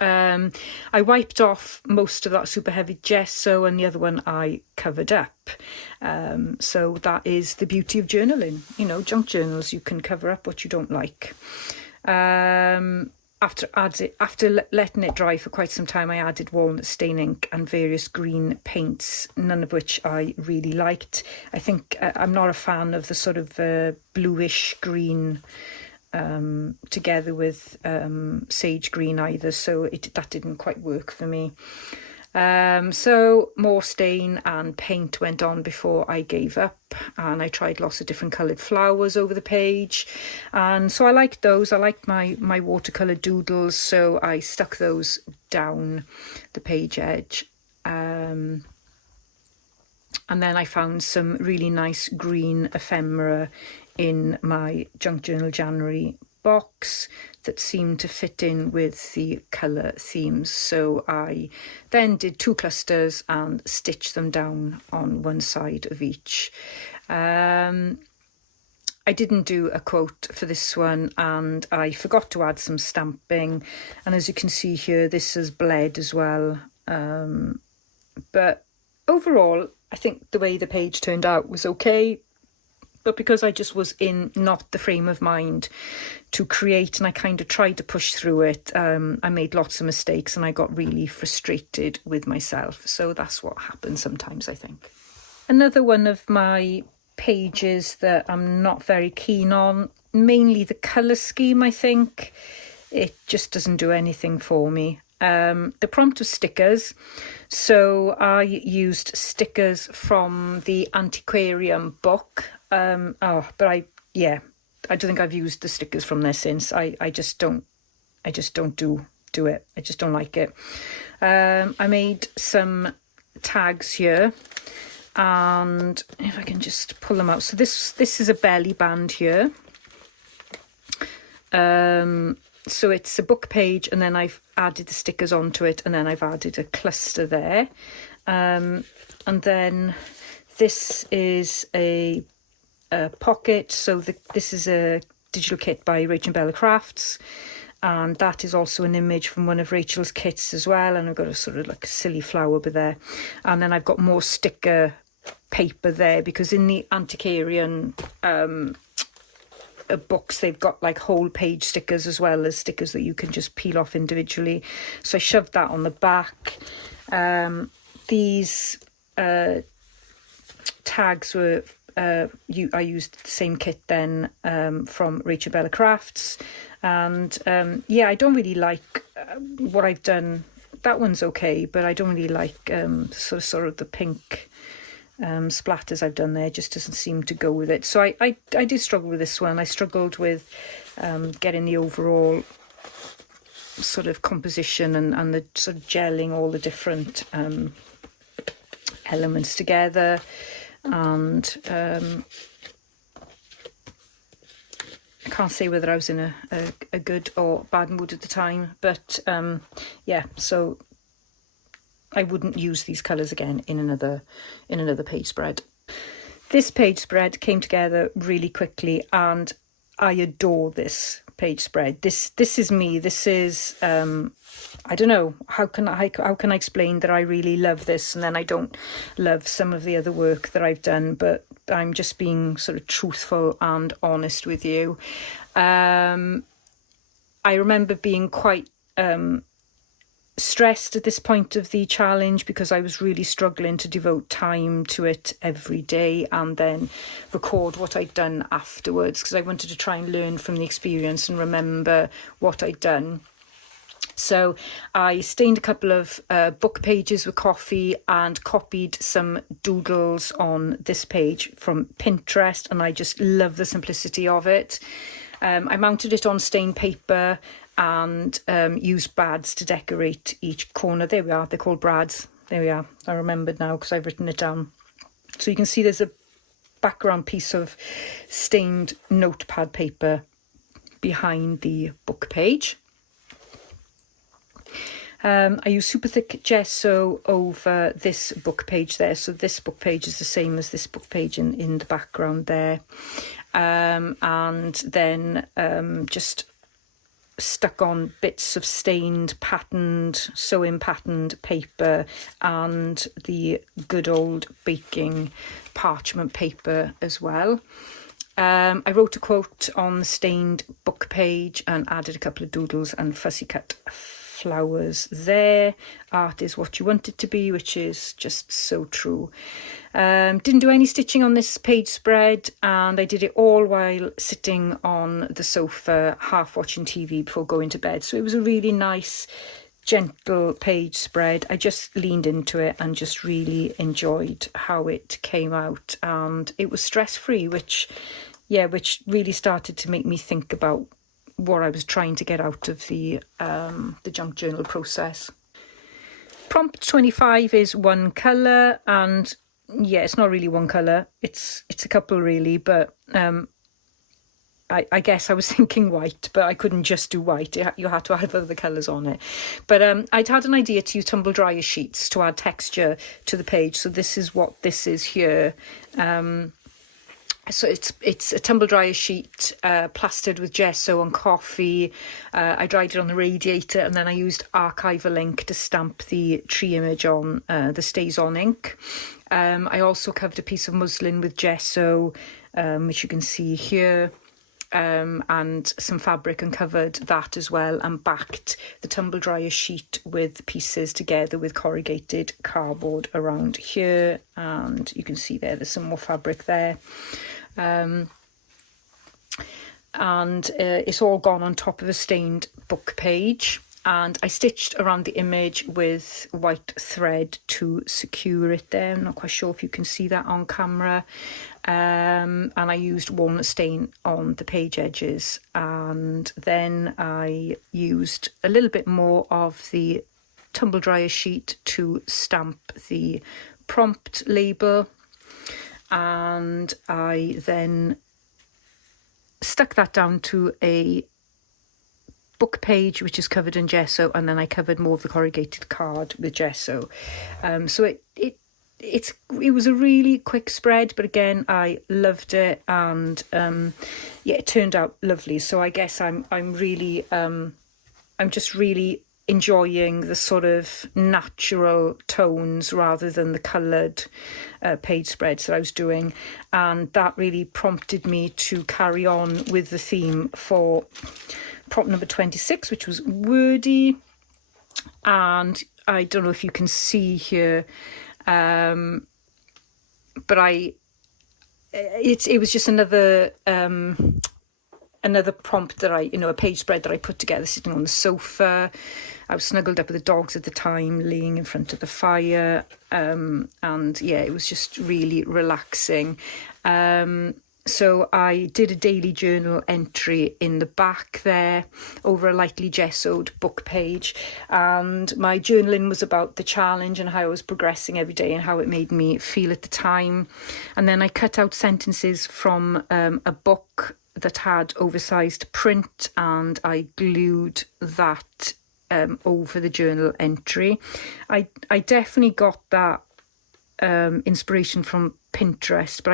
I wiped off most of that super heavy gesso, and the other one I covered up. So that is the beauty of journaling. You know, junk journals, you can cover up what you don't like. After letting it dry for quite some time, I added walnut stain ink and various green paints, none of which I really liked. I think I'm not a fan of the sort of bluish green together with sage green either, so that didn't quite work for me. So more stain and paint went on before I gave up, and I tried lots of different coloured flowers over the page, and so I liked those. I liked my watercolour doodles, so I stuck those down the page edge. And then I found some really nice green ephemera in my Junk Journal January box that seemed to fit in with the colour themes. So I then did 2 clusters and stitched them down on one side of each. I didn't do a quote for this one, and I forgot to add some stamping. And as you can see here, this has bled as well. But overall, I think the way the page turned out was okay. But because I just was in not the frame of mind to create, and I kind of tried to push through it, I made lots of mistakes and I got really frustrated with myself. So that's what happens sometimes, I think. Another one of my pages that I'm not very keen on, mainly the colour scheme, I think. It just doesn't do anything for me. The prompt was stickers, so I used stickers from the Antiquarium book. But I don't think I've used the stickers from there since. I just don't do it. I just don't like it. I made some tags here, and if I can just pull them out. So this is a belly band here. So it's a book page, and then I've added the stickers onto it, and then I've added a cluster there. And then this is a pocket. So this is a digital kit by Rachel and Bella Crafts, and that is also an image from one of Rachel's kits as well. And I've got a sort of like a silly flower over there, and then I've got more sticker paper there, because in the Antiquarian books, they've got like whole page stickers as well as stickers that you can just peel off individually. So I shoved that on the back. These tags were I used the same kit then from Rachel Bella Crafts, and yeah, I don't really like what I've done. That one's okay, but I don't really like sort of the pink splatters I've done there. It just doesn't seem to go with it. So I did struggle with this one. I struggled with getting the overall sort of composition and the sort of gelling all the different elements together, and I can't say whether I was in a good or bad mood at the time, but yeah, so I wouldn't use these colours again in another page spread. This page spread came together really quickly, and I adore this page spread. This is me. This is I don't know, how can I explain that I really love this and then I don't love some of the other work that I've done, but I'm just being sort of truthful and honest with you. I remember being quite stressed at this point of the challenge because I was really struggling to devote time to it every day and then record what I'd done afterwards, because I wanted to try and learn from the experience and remember what I'd done. So I stained a couple of book pages with coffee and copied some doodles on this page from Pinterest, and I just love the simplicity of it. I mounted it on stained paper and used brads to decorate each corner. There we are, they're called brads. There we are, I remembered now because I've written it down. So you can see there's a background piece of stained notepad paper behind the book page. I use super thick gesso over this book page there. So this book page is the same as this book page in the background there. And then just stuck on bits of stained patterned, sewing patterned paper and the good old baking parchment paper as well. I wrote a quote on the stained book page and added a couple of doodles and fussy cut flowers there. Art is what you want it to be, which is just so true. Didn't do any stitching on this page spread, and I did it all while sitting on the sofa half watching TV before going to bed. So it was a really nice gentle page spread. I just leaned into it and just really enjoyed how it came out, and it was stress-free, which really started to make me think about what I was trying to get out of the junk journal process. Prompt 25 is one colour, and yeah, it's not really one colour, it's a couple really, but I guess I was thinking white, but I couldn't just do white. You had to have other colours on it. But I'd had an idea to use tumble dryer sheets to add texture to the page, so this is what this is here. So it's a tumble dryer sheet plastered with gesso and coffee. I dried it on the radiator, and then I used archival ink to stamp the tree image on the stays on ink. I also covered a piece of muslin with gesso, which you can see here, and some fabric, and covered that as well, and backed the tumble dryer sheet with pieces together with corrugated cardboard around here, and you can see there's some more fabric there. And it's all gone on top of a stained book page, and I stitched around the image with white thread to secure it there. I'm not quite sure if you can see that on camera. And I used walnut stain on the page edges, and then I used a little bit more of the tumble dryer sheet to stamp the prompt label, and I then stuck that down to a book page which is covered in gesso, and then I covered more of the corrugated card with gesso. So it was a really quick spread, but again, I loved it, and yeah, it turned out lovely. So I guess I'm just really enjoying the sort of natural tones rather than the coloured page spreads that I was doing, and that really prompted me to carry on with the theme for prompt number 26, which was wordy. And I don't know if you can see here, but it was just another prompt that a page spread that I put together sitting on the sofa. I was snuggled up with the dogs at the time, laying in front of the fire. And yeah, it was just really relaxing. So I did a daily journal entry in the back there over a lightly gessoed book page. And my journaling was about the challenge and how I was progressing every day and how it made me feel at the time. And then I cut out sentences from a book that had oversized print, and I glued that over the journal entry. I definitely got that inspiration from Pinterest, but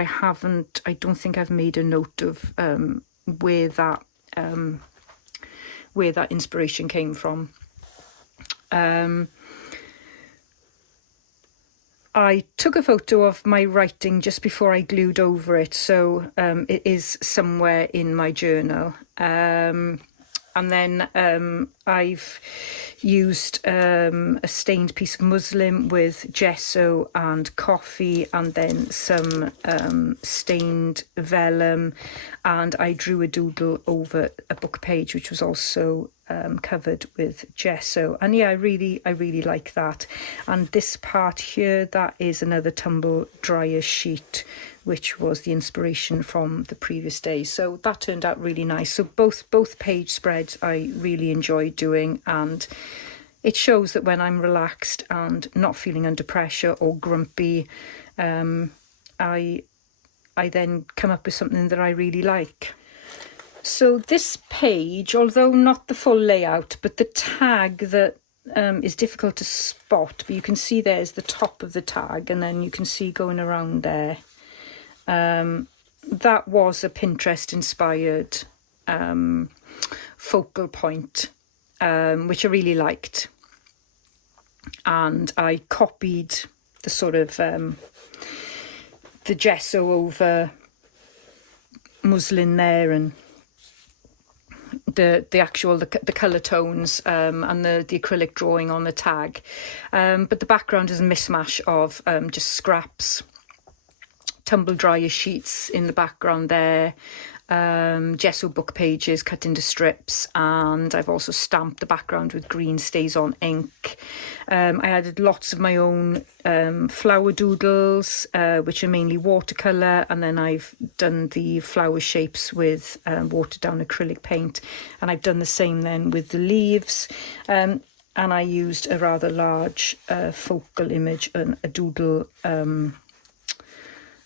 I don't think I've made a note of where that inspiration came from. I took a photo of my writing just before I glued over it, so it is somewhere in my journal. And then I've used a stained piece of muslin with gesso and coffee, and then some stained vellum, and I drew a doodle over a book page which was also covered with gesso. And yeah, I really like that. And this part here, that is another tumble dryer sheet, which was the inspiration from the previous day. So that turned out really nice. So both page spreads I really enjoyed doing, and it shows that when I'm relaxed and not feeling under pressure or grumpy, I then come up with something that I really like. So this page, although not the full layout, but the tag that is difficult to spot, but you can see there's the top of the tag, and then you can see going around there. That was a Pinterest inspired focal point, which I really liked. And I copied the sort of the gesso over muslin there, and the colour tones and the acrylic drawing on the tag. But the background is a mishmash of just scraps, tumble dryer sheets in the background there, gesso book pages cut into strips, and I've also stamped the background with green stays on ink. I added lots of my own flower doodles, which are mainly watercolour, and then I've done the flower shapes with watered down acrylic paint, and I've done the same then with the leaves. And I used a rather large focal image and a doodle,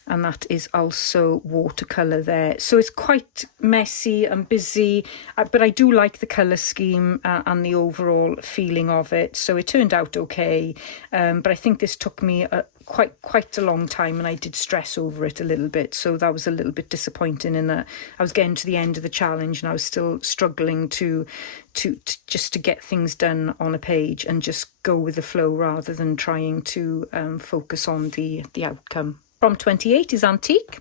and that is also watercolour there. So it's quite messy and busy, but I do like the colour scheme and the overall feeling of it. So it turned out okay, but I think this took me quite a long time, and I did stress over it a little bit. So that was a little bit disappointing in that I was getting to the end of the challenge and I was still struggling to just to get things done on a page and just go with the flow rather than trying to focus on the outcome. Prompt 28 is antique,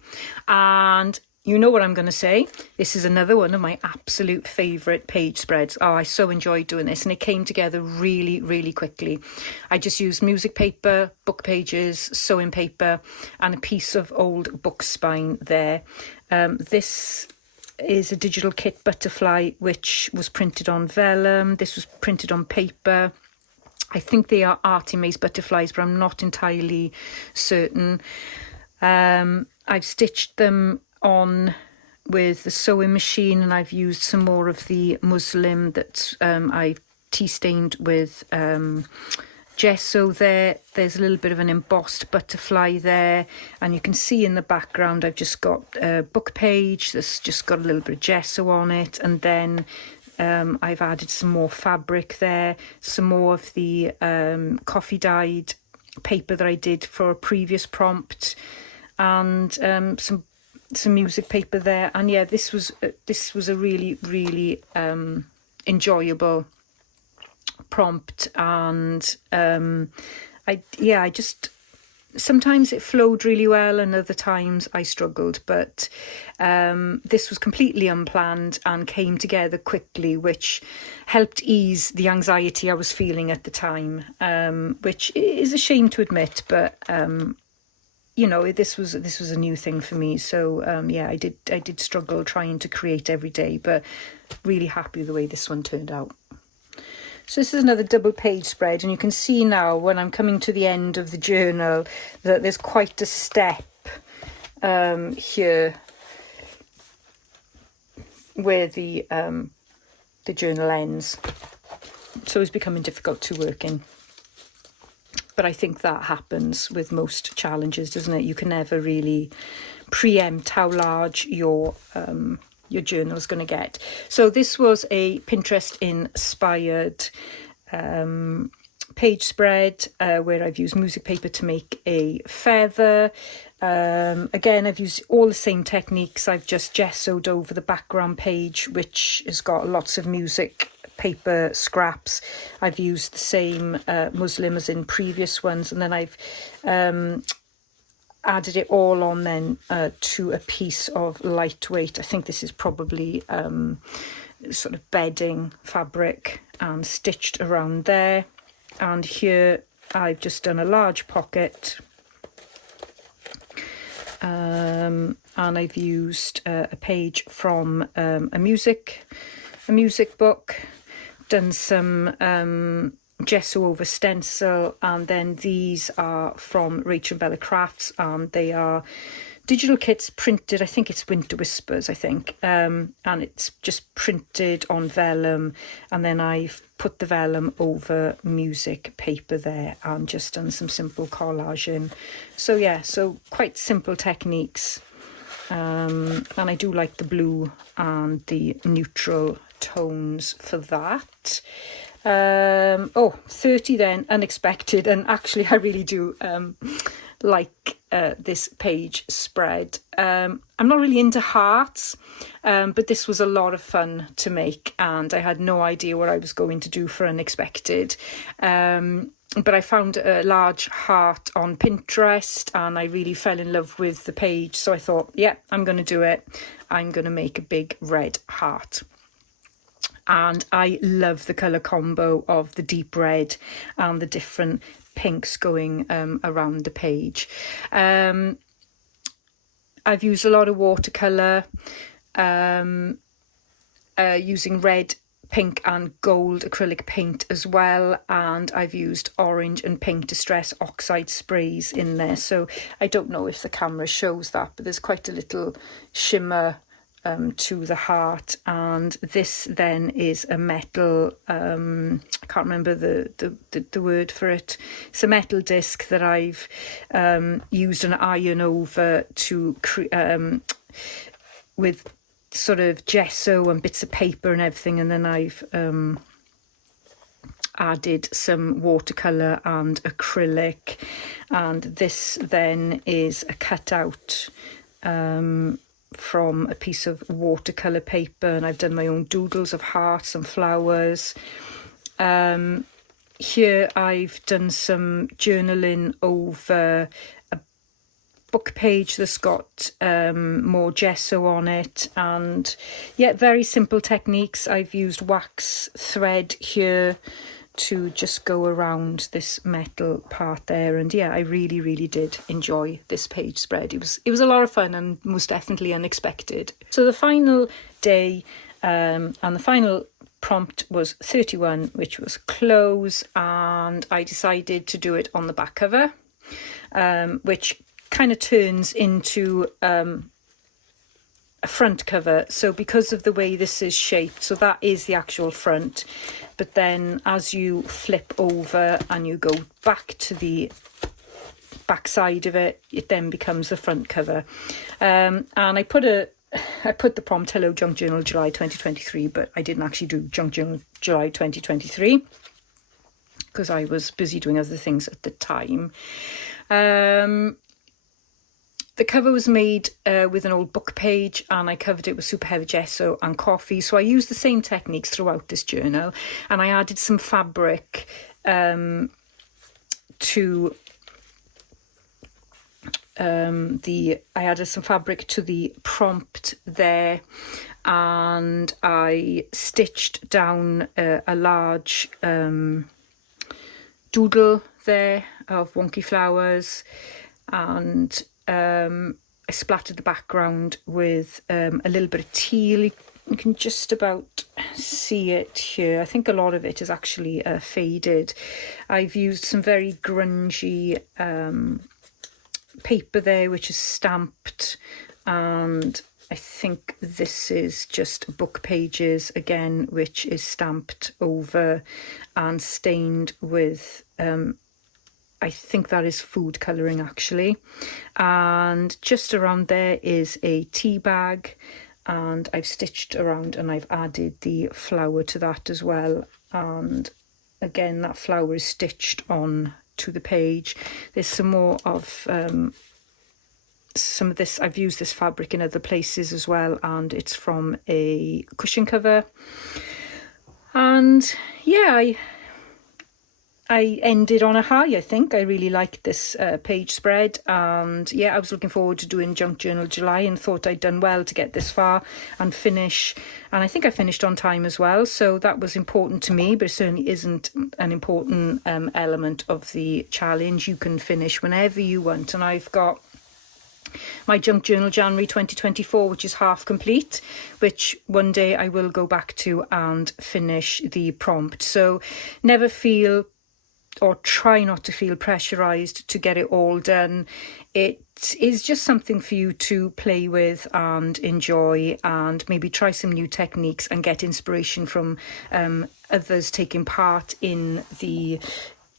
and you know what I'm going to say. This is another one of my absolute favourite page spreads. Oh, I so enjoyed doing this, and it came together really quickly. I just used music paper, book pages, sewing paper, and a piece of old book spine there. This is a digital kit butterfly, which was printed on vellum. This was printed on paper. I think they are Artemis butterflies, but I'm not entirely certain. I've stitched them on with the sewing machine, and I've used some more of the muslin that I've tea stained with gesso there. There's a little bit of an embossed butterfly there, and you can see in the background I've just got a book page that's just got a little bit of gesso on it, and then I've added some more fabric there, some more of the coffee dyed paper that I did for a previous prompt, and some music paper there. And yeah, this was a really enjoyable prompt, and I just sometimes it flowed really well and other times I struggled, but this was completely unplanned and came together quickly, which helped ease the anxiety I was feeling at the time, which is a shame to admit, but you know, this was a new thing for me. So yeah, I did struggle trying to create every day, but really happy with the way this one turned out. So this is another double page spread, and you can see now when I'm coming to the end of the journal that there's quite a step here where the journal ends. So it's becoming difficult to work in. But I think that happens with most challenges, doesn't it? You can never really preempt how large your journal is going to get. So this was a Pinterest inspired page spread where I've used music paper to make a feather. Again, I've used all the same techniques. I've just gessoed over the background page, which has got lots of music paper scraps. I've used the same muslin as in previous ones, and then I've added it all on then to a piece of lightweight, I think this is probably sort of bedding fabric, and stitched around there. And here I've just done a large pocket, and I've used a page from a music book, done some gesso over stencil, and then these are from Rachel Bella Crafts, and they are digital kits printed, I think it's Winter Whispers, I think, and it's just printed on vellum, and then I've put the vellum over music paper there and just done some simple collaging. So yeah, so quite simple techniques, and I do like the blue and the neutral tones for that. 30 then, unexpected, and actually I really do like this page spread. I'm not really into hearts, but this was a lot of fun to make, and I had no idea what I was going to do for unexpected. But I found a large heart on Pinterest, and I really fell in love with the page, so I thought, yeah, I'm going to do it. I'm going to make a big red heart. And I love the colour combo of the deep red and the different pinks going around the page. I've used a lot of watercolour, using red, pink and gold acrylic paint as well, and I've used orange and pink Distress Oxide sprays in there. So I don't know if the camera shows that, but there's quite a little shimmer to the heart. And this then is a metal, I can't remember the word for it. It's a metal disc that I've used an iron over to with sort of gesso and bits of paper and everything, and then I've added some watercolour and acrylic, and this then is a cutout from a piece of watercolour paper, and I've done my own doodles of hearts and flowers. Here I've done some journaling over a book page that's got more gesso on it, and yeah, very simple techniques. I've used wax thread here to just go around this metal part there, and yeah, I really did enjoy this page spread. It was a lot of fun and most definitely unexpected. So the final day and the final prompt was 31, which was close, and I decided to do it on the back cover, which kind of turns into a front cover. So because of the way this is shaped, so that is the actual front, but then as you flip over and you go back to the back side of it, it then becomes the front cover. And I put the prompt Hello Junk Journal July 2023, but I didn't actually do Junk Journal July 2023 because I was busy doing other things at the time. The cover was made with an old book page, and I covered it with super heavy gesso and coffee. So I used the same techniques throughout this journal, and I added some fabric to the prompt there, and I stitched down a large doodle there of wonky flowers. and I splattered the background with a little bit of teal. You can just about see it here. I think a lot of it is actually faded. I've used some very grungy paper there, which is stamped, and I think this is just book pages again, which is stamped over and stained with I think that is food colouring actually. And just around there is a tea bag, and I've stitched around and I've added the flower to that as well. And again, that flower is stitched on to the page. There's some more of some of this. I've used this fabric in other places as well, and it's from a cushion cover. And yeah, I ended on a high, I think. I really liked this page spread, and yeah, I was looking forward to doing Junk Journal July and thought I'd done well to get this far and finish. And I think I finished on time as well, so that was important to me, but it certainly isn't an important element of the challenge. You can finish whenever you want, and I've got my Junk Journal January 2024, which is half complete, which one day I will go back to and finish the prompt. So never feel, or try not to feel pressurized to get it all done. It is just something for you to play with and enjoy, and maybe try some new techniques and get inspiration from others taking part in the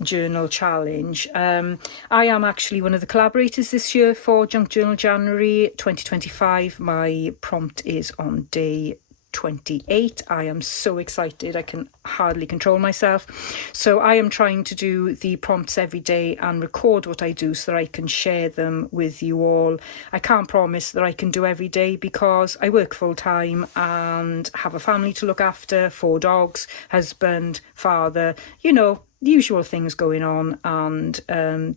journal challenge. I am actually one of the collaborators this year for Junk Journal January 2025. My prompt is on day 28. I am so excited, I can hardly control myself. So I am trying to do the prompts every day and record what I do so that I can share them with you all. I can't promise that I can do every day because I work full time and have a family to look after, 4 dogs, husband, father, you know, the usual things going on, and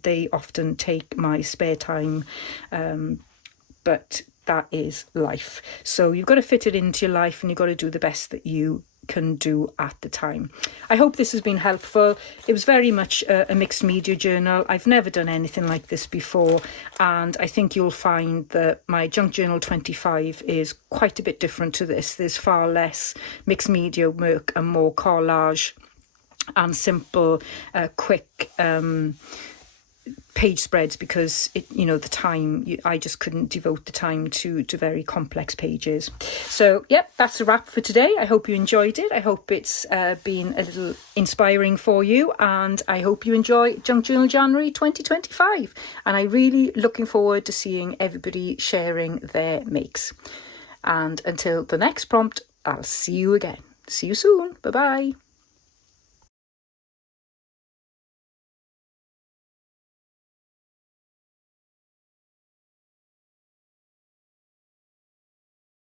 they often take my spare time, but that is life. So you've got to fit it into your life, and you've got to do the best that you can do at the time. I hope this has been helpful. It was very much a mixed media journal. I've never done anything like this before, and I think you'll find that my Junk Journal 25 is quite a bit different to this. There's far less mixed media work and more collage and simple, quick page spreads, because it, you know, the time, I just couldn't devote the time to very complex pages. So yep, that's a wrap for today. I hope you enjoyed it. I hope it's been a little inspiring for you, and I hope you enjoy Junk Journal January 2025, and I'm really looking forward to seeing everybody sharing their makes. And until the next prompt, I'll see you again. See you soon. Bye bye.